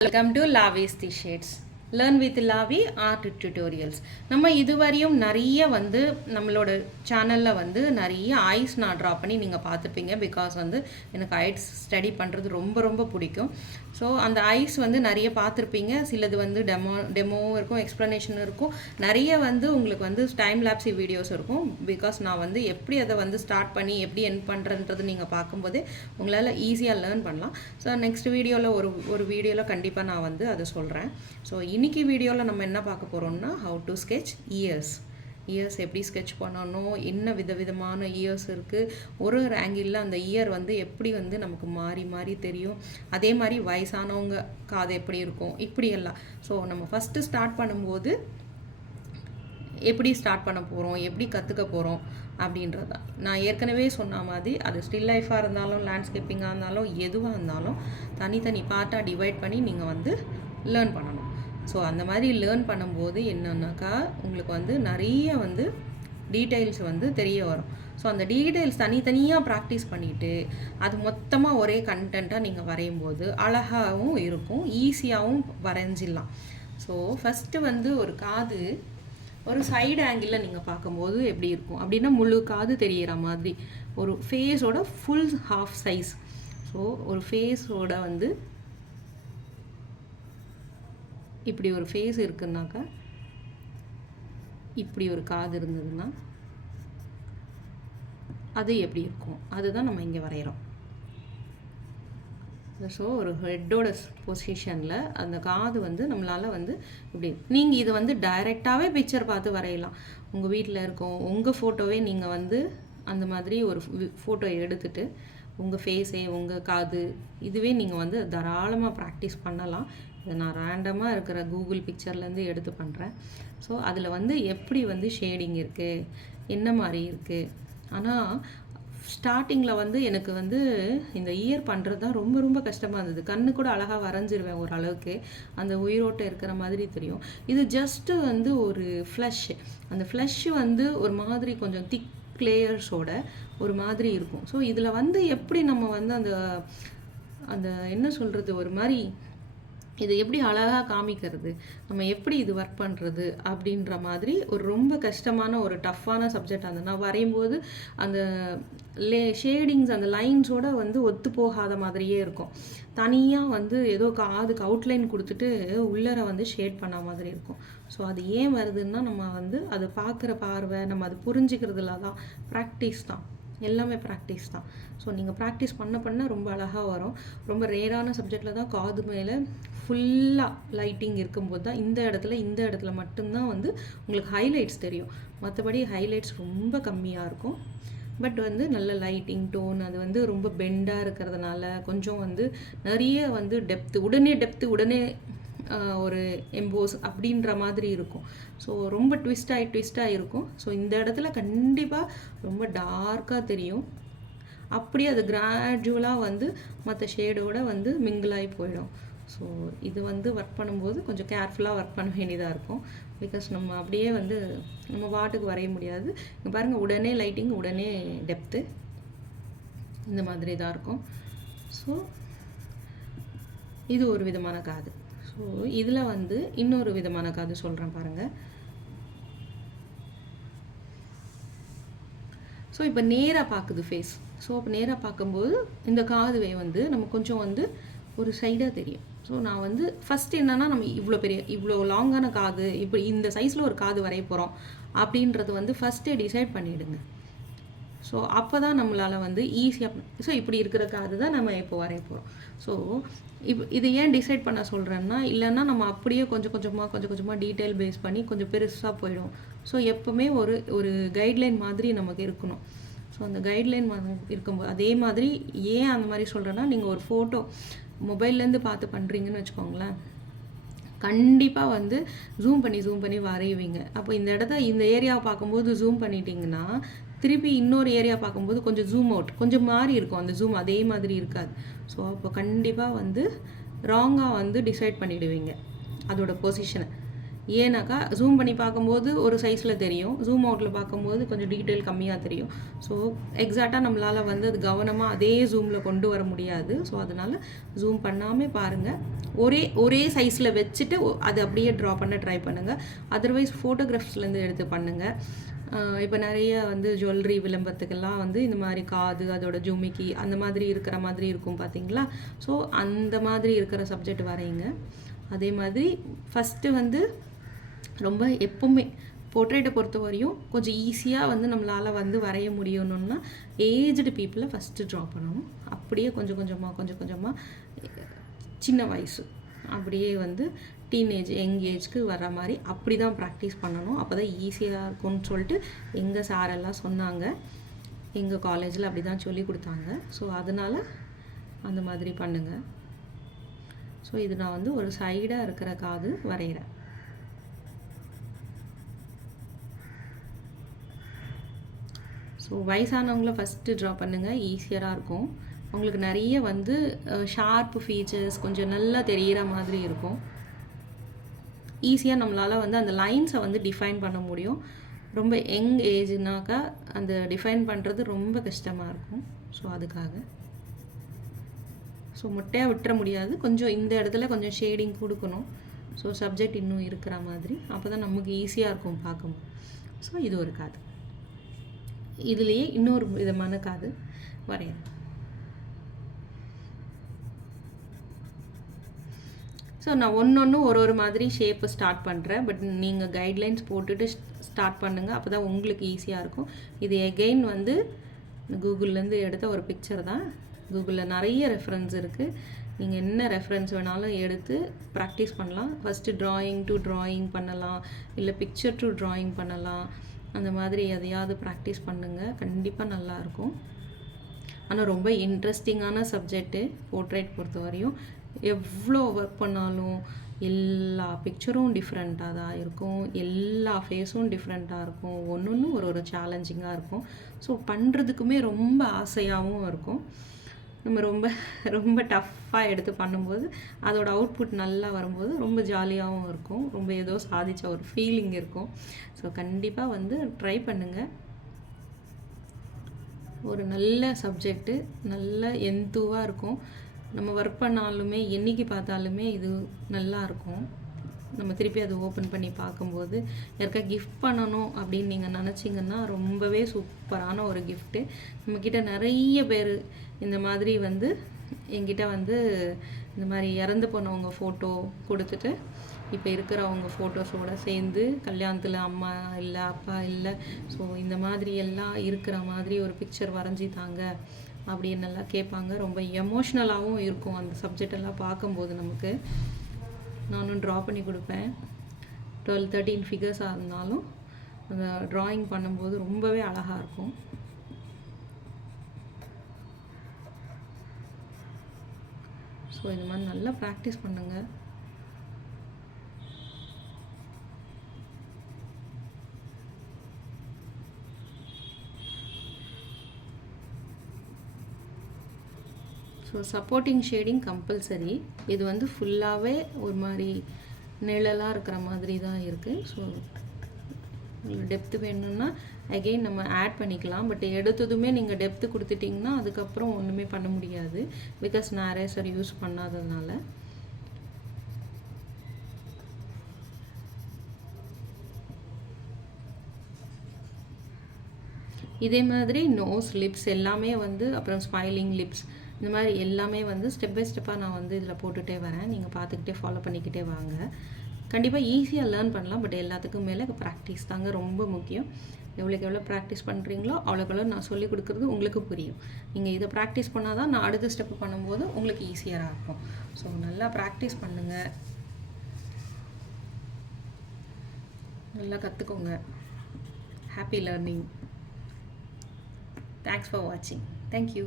Welcome to Lavi's The Shades. Learn with Lavi Art Tutorials. நம்ம இதுவரையும் நிறைய நம்மளோட சேனலில் நிறைய ஐஸ் நான் ட்ரா பண்ணி நீங்கள் பார்த்துப்பீங்க. பிகாஸ் எனக்கு ஐஸ் ஸ்டடி பண்ணுறது ரொம்ப ரொம்ப பிடிக்கும். ஸோ அந்த ஐஸ் நிறைய பார்த்துருப்பீங்க. சிலது டெமோவும் இருக்கும், எக்ஸ்ப்ளனேஷன் இருக்கும், நிறைய உங்களுக்கு டைம் லேப்ஸி வீடியோஸ் இருக்கும். பிகாஸ் நான் எப்படி அதை ஸ்டார்ட் பண்ணி எப்படி என் பண்ணுறன்றது நீங்கள் பார்க்கும்போதே உங்களால் ஈஸியாக லேர்ன் பண்ணலாம். ஸோ நெக்ஸ்ட் வீடியோவில் ஒரு வீடியோவில் கண்டிப்பாக நான் அதை சொல்கிறேன். ஸோ இன்னைக்கு வீடியோவில் நம்ம என்ன பார்க்க போகிறோம்னா ஹவு டு ஸ்கெட்ச் இயர்ஸ் எப்படி ஸ்கெட்ச் பண்ணணும், என்ன விதவிதமான இயர்ஸ் இருக்குது, ஒரு ஆங்கிளில் அந்த இயர் எப்படி நமக்கு மாறி மாறி தெரியும், அதே மாதிரி வயசானவங்க காது எப்படி இருக்கும், இப்படியெல்லாம். ஸோ நம்ம ஃபஸ்ட்டு ஸ்டார்ட் பண்ணும்போது எப்படி ஸ்டார்ட் பண்ண போகிறோம், எப்படி கற்றுக்க போகிறோம் அப்படின்றது தான். நான் ஏற்கனவே சொன்ன மாதிரி அது ஸ்டில் லைஃபாக இருந்தாலும் லேண்ட்ஸ்கேப்பிங்காக இருந்தாலும் எதுவாக இருந்தாலும் தனித்தனி பார்ட்டாக டிவைட் பண்ணி நீங்கள் லேர்ன் பண்ணணும். ஸோ அந்த மாதிரி லேர்ன் பண்ணும்போது என்னன்னாக்கா உங்களுக்கு நிறைய டீட்டெயில்ஸ் தெரிய வரும். ஸோ அந்த டீட்டெயில்ஸ் தனித்தனியாக ப்ராக்டிஸ் பண்ணிவிட்டு அது மொத்தமாக ஒரே கண்டென்ட்டாக நீங்கள் வரையும்போது அழகாகவும் இருக்கும், ஈஸியாகவும் வரைஞ்சிடலாம். ஸோ ஃபஸ்ட்டு ஒரு காது ஒரு சைடு ஆங்கிளில் நீங்கள் பார்க்கும்போது எப்படி இருக்கும் அப்படின்னா முழு காது தெரிகிற மாதிரி ஒரு ஃபேஸோட ஃபுல் ஹாஃப் சைஸ். ஸோ ஒரு ஃபேஸோட இப்படி ஒரு ஃபேஸ் இருக்குன்னாக்கா இப்படி ஒரு காது இருந்ததுன்னா அது எப்படி இருக்கும், அதுதான் நம்ம இங்கே வரைகிறோம். ஸோ ஒரு ஹெட்டோட பொசிஷனில் அந்த காது நம்மளால் இப்படி நீங்கள் இதை டைரெக்டாகவே பிக்சர் பார்த்து வரையலாம். உங்கள் வீட்டில் இருக்கும் உங்கள் ஃபோட்டோவே நீங்கள் அந்த மாதிரி ஒரு ஃபோட்டோ எடுத்துகிட்டு உங்கள் ஃபேஸே உங்கள் காது இதுவே நீங்கள் தாராளமாக ப்ராக்டிஸ் பண்ணலாம். இதை நான் ரேண்டமாக இருக்கிற கூகுள் பிக்சர்லேருந்து எடுத்து பண்ணுறேன். ஸோ அதில் எப்படி ஷேடிங் இருக்குது, என்ன மாதிரி இருக்குது. ஆனால் ஸ்டார்டிங்கில் எனக்கு இந்த இயர் பண்ணுறது தான் ரொம்ப ரொம்ப கஷ்டமாக இருந்தது. கண்ணு கூட அழகாக வரைஞ்சிருவேன் ஓரளவுக்கு, அந்த உயிரோட்டம் இருக்கிற மாதிரி தெரியும். இது ஜஸ்ட்டு ஒரு ஃப்ளஷ், அந்த ஃப்ளஷ் ஒரு மாதிரி கொஞ்சம் திக் லேயர்ஸோட ஒரு மாதிரி இருக்கும். ஸோ இதில் எப்படி நம்ம அந்த அந்த என்ன சொல்கிறது, ஒரு மாதிரி இது எப்படி அழகாக காமிக்கிறது, நம்ம எப்படி இது ஒர்க் பண்ணுறது அப்படின்ற மாதிரி ஒரு ரொம்ப கஷ்டமான ஒரு டஃப்பான சப்ஜெக்ட். நான் வரையும்போது அந்த ஷேடிங்ஸ் அந்த லைன்ஸோட ஒத்து போகாத மாதிரியே இருக்கும். தனியாக ஏதோ காதுக்கு அவுட்லைன் கொடுத்துட்டு உள்ளர ஷேட் பண்ண மாதிரி இருக்கும். ஸோ அது ஏன் வருதுன்னா நம்ம அது பார்க்குற பார்வை, நம்ம அது புரிஞ்சுக்கிறதுல தான். ப்ராக்டிஸ் தான், எல்லாமே ப்ராக்டிஸ் தான். ஸோ நீங்கள் ப்ராக்டிஸ் பண்ண ரொம்ப அழகாக வரும். ரொம்ப ரேரான சப்ஜெக்டில் தான் காது மேலே ஃபுல்லாக லைட்டிங் இருக்கும்போது தான் இந்த இடத்துல மட்டும்தான் உங்களுக்கு ஹைலைட்ஸ் தெரியும். மற்றபடி ஹைலைட்ஸ் ரொம்ப கம்மியாக இருக்கும். பட் நல்ல லைட்டிங் டோன் அது ரொம்ப பெண்டாக இருக்கிறதுனால கொஞ்சம் நிறைய டெப்த்து உடனே ஒரு எம்போஸ் அப்படின்ற மாதிரி இருக்கும். ஸோ ரொம்ப ட்விஸ்டாக இருக்கும். ஸோ இந்த இடத்துல கண்டிப்பாக ரொம்ப டார்க்காக தெரியும். அப்படியே அது கிராஜுவலாக மற்ற ஷேடோட மிங்கிளாகி போயிடும். ஸோ இது ஒர்க் பண்ணும்போது கொஞ்சம் கேர்ஃபுல்லாக ஒர்க் பண்ண வேண்டியதாக இருக்கும். பிகாஸ் நம்ம அப்படியே நம்ம பாட்டுக்கு வரைய முடியாது. இங்கே பாருங்கள், உடனே லைட்டிங் உடனே டெப்த்து இந்த மாதிரி தான் இருக்கும். ஸோ இது ஒரு விதமான காது. ஸோ இதில் இன்னொரு விதமான காது சொல்கிறேன் பாருங்கள். ஸோ இப்போ நேராக பார்க்குது ஃபேஸ். ஸோ இப்போ நேராக பார்க்கும்போது இந்த காதுவே நம்ம கொஞ்சம் ஒரு சைடாக தெரியும். ஸோ நான் ஃபஸ்ட்டு என்னென்னா நம்ம இவ்வளோ லாங்கான காது, இப்போ இந்த சைஸில் ஒரு காது வரைய போகிறோம் அப்படின்றது ஃபஸ்ட்டே டிசைட் பண்ணிவிடுங்க. ஸோ அப்போ தான் நம்மளால் ஈஸியாக ஸோ இப்படி இருக்கிற காது தான் நம்ம இப்போ வரைய போகிறோம். ஸோ இது ஏன் டிசைட் பண்ண சொல்கிறேன்னா, இல்லைன்னா நம்ம அப்படியே கொஞ்சம் கொஞ்சமாக டீட்டெயில் பேஸ் பண்ணி கொஞ்சம் பெருசாக போயிடும். ஸோ எப்போவுமே ஒரு கைட்லைன் மாதிரி நமக்கு இருக்கணும். ஸோ அந்த கைட்லைன் இருக்கும்போது அதே மாதிரி ஏன் அந்த மாதிரி சொல்கிறேன்னா, நீங்கள் ஒரு ஃபோட்டோ மொபைல்லேருந்து பார்த்து பண்ணுறீங்கன்னு வச்சுக்கோங்களேன், கண்டிப்பாக ஜூம் பண்ணி வரைவீங்க. அப்போ இந்த ஏரியாவை பார்க்கும்போது ஜூம் பண்ணிட்டீங்கன்னா திருப்பி இன்னொரு ஏரியா பார்க்கும்போது கொஞ்சம் ஜூம் அவுட் கொஞ்சம் மாறி இருக்கும். அந்த ஜூம் அதே மாதிரி இருக்காது. ஸோ அப்போ கண்டிப்பாக ராங்காக டிசைட் பண்ணிவிடுவீங்க அதோட பொசிஷனை. ஏன்னாக்கா ஜூம் பண்ணி பார்க்கும்போது ஒரு சைஸில் தெரியும், ஜூம் அவுட்டில் பார்க்கும்போது கொஞ்சம் டீட்டெயில் கம்மியாக தெரியும். ஸோ எக்ஸாக்டாக நம்மளால் வந்து அது கவனமாக அதே ஜூமில் கொண்டு வர முடியாது. ஸோ அதனால் ஜூம் பண்ணாமல் பாருங்கள். ஒரே சைஸில் வச்சுட்டு அது அப்படியே ட்ரா பண்ண ட்ரை பண்ணுங்கள். அதர்வைஸ் ஃபோட்டோகிராஃப்ஸ்லேருந்து எடுத்து பண்ணுங்கள். இப்போ நிறைய வந்து ஜுவல்லரி விளம்பரத்துக்கெல்லாம் வந்து இந்த மாதிரி காது, அதோட ஜுமிக்கி அந்த மாதிரி இருக்கிற மாதிரி இருக்கும் பார்த்தீங்களா? ஸோ அந்த மாதிரி இருக்கிற சப்ஜெக்ட் வரைங்க. அதே மாதிரி ஃபஸ்ட்டு வந்து ரொம்ப எப்போவுமே போர்ட்ரேட்டை பொறுத்த வரையும் கொஞ்சம் ஈஸியாக வந்து நம்மளால் வந்து வரைய முடியணும்னா ஏஜ்டு பீப்புளை ஃபஸ்ட்டு ட்ரா பண்ணணும். அப்படியே கொஞ்சம் கொஞ்சமாக சின்ன வயசு அப்படியே வந்து டீனேஜ் ஏஜ்க்கு வர்ற மாதிரி அப்படி தான் ப்ராக்டிஸ் பண்ணணும். அப்போ தான் ஈஸியாக இருக்கும்னு சொல்லிட்டு எங்கள் சாரெல்லாம் சொன்னாங்க. எங்கள் காலேஜில் அப்படி தான் சொல்லி கொடுத்தாங்க. ஸோ அதனால் அந்த மாதிரி பண்ணுங்கள். ஸோ இது நான் வந்து ஒரு சைடாக இருக்கிற காது வரைகிறேன். ஸோ வயசானவங்கள ஃபஸ்ட்டு ட்ரா பண்ணுங்கள், ஈஸியராக இருக்கும். அவங்களுக்கு நிறைய வந்து ஷார்ப்பு ஃபீச்சர்ஸ் கொஞ்சம் நல்லா தெரிகிற மாதிரி இருக்கும். ஈஸியாக நம்மளால் வந்து அந்த லைன்ஸை வந்து டிஃபைன் பண்ண முடியும். ரொம்ப யங் ஏஜ்னாக்கா அந்த டிஃபைன் பண்ணுறது ரொம்ப கஷ்டமாக இருக்கும். ஸோ அதுக்காக ஸோ மொட்டையாக விட்டுற முடியாது. கொஞ்சம் இந்த இடத்துல கொஞ்சம் ஷேடிங் கொடுக்கணும். ஸோ சப்ஜெக்ட் இன்னும் இருக்கிற மாதிரி அப்போ தான் நமக்கு ஈஸியாக இருக்கும் பார்க்கணும். ஸோ இது ஒரு காது. இதுலேயே இன்னொரு விதமான காது வரையணும். ஸோ நான் ஒன்று ஒரு மாதிரி ஷேப்பை ஸ்டார்ட் பண்ணுறேன். பட் நீங்கள் கைட்லைன்ஸ் போட்டுட்டு ஸ்டார்ட் பண்ணுங்கள். அப்போ தான் உங்களுக்கு ஈஸியாக இருக்கும். இது எகெயின் வந்து கூகுள்லேருந்து எடுத்த ஒரு பிக்சர் தான். கூகுளில் நிறைய ரெஃபரன்ஸ் இருக்குது. நீங்கள் என்ன ரெஃபரன்ஸ் வேணாலும் எடுத்து ப்ராக்டிஸ் பண்ணலாம். ஃபஸ்ட்டு ட்ராயிங் டு ட்ராயிங் பண்ணலாம், இல்லை பிக்சர் டு ட்ராயிங் பண்ணலாம். அந்த மாதிரி எதையாவது ப்ராக்டிஸ் பண்ணுங்கள், கண்டிப்பாக நல்லாயிருக்கும். ஆனால் ரொம்ப இன்ட்ரெஸ்டிங்கான சப்ஜெக்ட்டு போர்ட்ரேட் பொறுத்த வரையும். எவ்வளோ ஒர்க் பண்ணாலும் எல்லா பிக்சரும் டிஃப்ரெண்ட்டாக தான் இருக்கும், எல்லா ஃபேஸும் டிஃப்ரெண்ட்டாக இருக்கும், ஒன்று ஒரு சேலஞ்சிங்காக இருக்கும். ஸோ பண்ணுறதுக்குமே ரொம்ப ஆசையாகவும் இருக்கும். நம்ம ரொம்ப டஃப்பாக எடுத்து பண்ணும்போது அதோட அவுட்புட் நல்லா வரும்போது ரொம்ப ஜாலியாகவும் இருக்கும், ரொம்ப ஏதோ சாதித்த ஒரு ஃபீலிங் இருக்கும். ஸோ கண்டிப்பாக வந்து ட்ரை பண்ணுங்கள். ஒரு நல்ல சப்ஜெக்ட்டு, நல்ல எந்தூவாக இருக்கும். நம்ம ஒர்க் பண்ணாலுமே என்றைக்கு பார்த்தாலுமே இது நல்லா இருக்கும். நம்ம திருப்பி அதை ஓப்பன் பண்ணி பார்க்கும்போது யாருக்கா கிஃப்ட் பண்ணணும் அப்படின்னு நீங்கள் நினச்சிங்கன்னா ரொம்பவே சூப்பரான ஒரு கிஃப்ட்டு. நம்மக்கிட்ட நிறைய பேர் இந்த மாதிரி வந்து என்கிட்ட வந்து இந்த மாதிரி இறந்து போனவங்க ஃபோட்டோ கொடுத்துட்டு இப்போ இருக்கிறவங்க ஃபோட்டோஸோடு சேர்ந்து கல்யாணத்தில் அம்மா இல்லை அப்பா இல்லை, ஸோ இந்த மாதிரி எல்லாம் இருக்கிற மாதிரி ஒரு பிக்சர் வரைஞ்சி தாங்க அப்படின்னு எல்லாம் கேட்பாங்க. ரொம்ப எமோஷ்னலாகவும் இருக்கும் அந்த சப்ஜெக்டெல்லாம் பார்க்கும்போது. நமக்கு நானும் ட்ரா பண்ணி கொடுப்பேன். 12-13 ஃபிகர்ஸாக இருந்தாலும் அந்த ட்ராயிங் பண்ணும்போது ரொம்பவே அழகாக இருக்கும். ஸோ இது மாதிரி நல்லா ப்ராக்டிஸ் பண்ணுங்கள். So supporting shading compulsory. இது வந்து ஃபுல்லாகவே ஒரு மாதிரி நிழலாக இருக்கிற மாதிரி தான் இருக்குது. ஸோ உங்களுக்கு டெப்த்து வேணும்னா அகெயின் நம்ம ஆட் பண்ணிக்கலாம். பட் எடுத்ததுமே நீங்கள் டெப்த்து கொடுத்துட்டிங்கன்னா அதுக்கப்புறம் ஒன்றுமே பண்ண முடியாது, பிகாஸ் நான் எரேசர் யூஸ் பண்ணாததுனால. இதே மாதிரி நோஸ், லிப்ஸ் எல்லாமே வந்து, அப்புறம் ஸ்மைலிங் லிப்ஸ், இந்த மாதிரி எல்லாமே வந்து ஸ்டெப் பை ஸ்டெப்பாக நான் வந்து இதில் போட்டுகிட்டே வரேன். நீங்கள் பார்த்துக்கிட்டே ஃபாலோ பண்ணிக்கிட்டே வாங்க. கண்டிப்பாக ஈஸியாக லேர்ன் பண்ணலாம். பட் எல்லாத்துக்கும் மேலே ப்ராக்டிஸ் தாங்க ரொம்ப முக்கியம். எவ்வளோக்கு எவ்வளோ ப்ராக்டிஸ் பண்ணுறீங்களோ அவ்வளோக்கு நான் சொல்லிக் கொடுக்குறது உங்களுக்கு புரியும். நீங்கள் இதை ப்ராக்டிஸ் பண்ணால் தான் நான் அடுத்த ஸ்டெப்பு பண்ணும்போது உங்களுக்கு ஈஸியாக இருக்கும். ஸோ நல்லா ப்ராக்டிஸ் பண்ணுங்கள், நல்லா கற்றுக்கோங்க. Happy learning. தேங்க்ஸ் ஃபார் வாட்சிங். தேங்க்யூ.